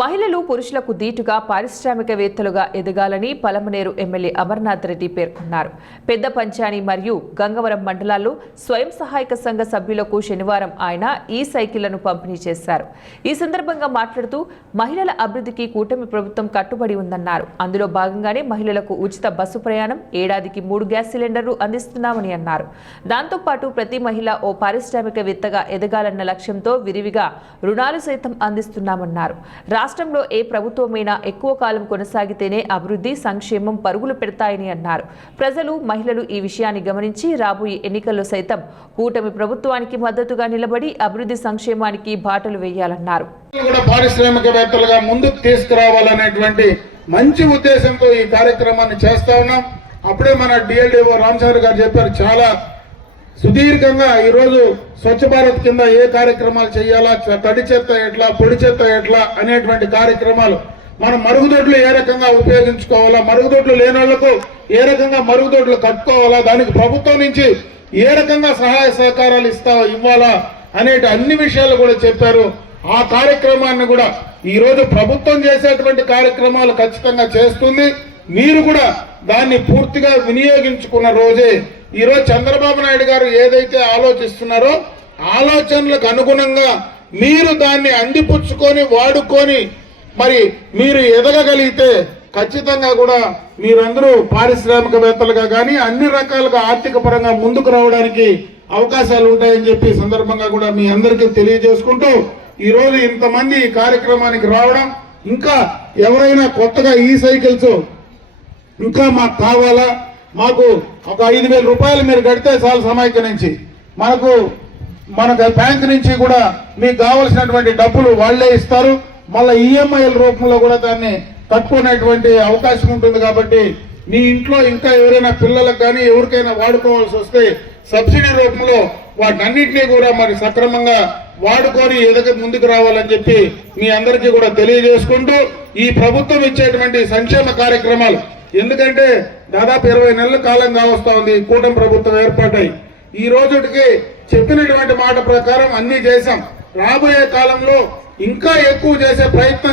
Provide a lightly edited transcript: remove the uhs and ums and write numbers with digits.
మహిళలు పురుషులకు దీటుగా పారిశ్రామికవేత్తలుగా ఎదగాలని పలమనేరు ఎమ్మెల్యే అమర్నాథ్ రెడ్డి పేర్కొన్నారు. పెద్ద పంచాని మరియు గంగవరం మండలాల్లో స్వయం సహాయక సంఘ సభ్యులకు శనివారం ఆయన ఈ సైకిళ్లను పంపిణీ చేశారు. ఈ సందర్భంగా మాట్లాడుతూ మహిళల అభివృద్ధికి కూటమి ప్రభుత్వం కట్టుబడి ఉందన్నారు. అందులో భాగంగానే మహిళలకు ఉచిత బస్సు ప్రయాణం, ఏడాదికి 3 గ్యాస్ సిలిండర్లు అందిస్తున్నామని అన్నారు. దాంతోపాటు ప్రతి మహిళ ఓ పారిశ్రామికవేత్తగా ఎదగాలన్న లక్ష్యంతో విరివిగా రుణాలు సైతం అందిస్తున్నామన్నారు. రాష్ట్రంలో ఏ ప్రభుత్వమైనా ఎక్కువ కాలం కొనసాగితేనే అభివృద్ధి, సంక్షేమం పరుగులు పెడతాయని అన్నారు. ప్రజలు, మహిళలు ఈ విషయాన్ని గమనించి రాబోయే ఎన్నికల్లో సైతం కూటమి ప్రభుత్వానికి మద్దతుగా నిలబడి అభివృద్ధి, సంక్షేమానికి బాటలు వేయాలన్నారు. పారిశ్రామికవేత్తలుగా ముందుకు తీసుకురావాలనేటువంటి మంచి ఉద్దేశంతో ఈ కార్యక్రమాన్ని చేస్తా ఉన్నాం. అప్పుడే మన డిఎల్డిఓ రామచంద్ర గారు చెప్పారు, చాలా సుదీర్ఘంగా ఈరోజు స్వచ్ఛ భారత్ కింద ఏ కార్యక్రమాలు చేయాలా, తడి చెత్త ఎట్లా, పొడి చెత్త ఎట్లా అనేటువంటి కార్యక్రమాలు, మనం మరుగుదొడ్లు ఏ రకంగా ఉపయోగించుకోవాలా, మరుగుదొడ్లు లేని వాళ్లకు ఏ రకంగా మరుగుదొడ్లు కట్టుకోవాలా, దానికి ప్రభుత్వం నుంచి ఏ రకంగా సహాయ సహకారాలు ఇవ్వాలా అనేటి అన్ని విషయాలు కూడా చెప్పారు. ఆ కార్యక్రమాన్ని కూడా ఈరోజు ప్రభుత్వం చేసేటువంటి కార్యక్రమాలు ఖచ్చితంగా చేస్తుంది. మీరు కూడా దాన్ని పూర్తిగా వినియోగించుకున్న రోజే ఈరోజు చంద్రబాబు నాయుడు గారు ఏదైతే ఆలోచిస్తున్నారో ఆలోచనలకు అనుగుణంగా మీరు దాన్ని అందిపుచ్చుకొని వాడుకొని మరి మీరు ఎదగగలిగితే ఖచ్చితంగా కూడా మీరందరూ పారిశ్రామికవేత్తలుగా కానీ అన్ని రకాలుగా ఆర్థిక పరంగా ముందుకు రావడానికి అవకాశాలు ఉంటాయని చెప్పి సందర్భంగా కూడా మీ అందరికీ తెలియజేసుకుంటూ ఈరోజు ఇంతమంది ఈ కార్యక్రమానికి రావడం, ఇంకా ఎవరైనా కొత్తగా ఈ సైకిల్స్ ఇంకా మాకు కావాలా, మాకు ఒక 5,000 రూపాయలు మీరు కడితే చాలు సమైక్య నుంచి, మనకు బ్యాంక్ నుంచి కూడా మీకు కావలసినటువంటి డబ్బులు వాళ్లే ఇస్తారు. మళ్ళీ ఈఎంఐల రూపంలో కూడా దాన్ని కట్టుకునేటువంటి అవకాశం ఉంటుంది. కాబట్టి మీ ఇంట్లో ఇంకా ఎవరైనా పిల్లలకు కానీ ఎవరికైనా వాడుకోవాల్సి వస్తే సబ్సిడీ రూపంలో వాటన్నింటినీ కూడా మరి సక్రమంగా వాడుకొని ముందుకు రావాలని చెప్పి మీ అందరికీ కూడా తెలియజేసుకుంటూ ఈ ప్రభుత్వం ఇచ్చేటువంటి సంక్షేమ కార్యక్రమాలు, ఎందుకంటే దాదాపు 20 నెలల కాలం కావస్తా ఉంది కూటమి ప్రభుత్వం ఏర్పాటై. ఈ రోజుకి చెప్పినటువంటి మాట ప్రకారం అన్ని చేశాం. రాబోయే కాలంలో ఇంకా ఎక్కువ చేసే ప్రయత్నం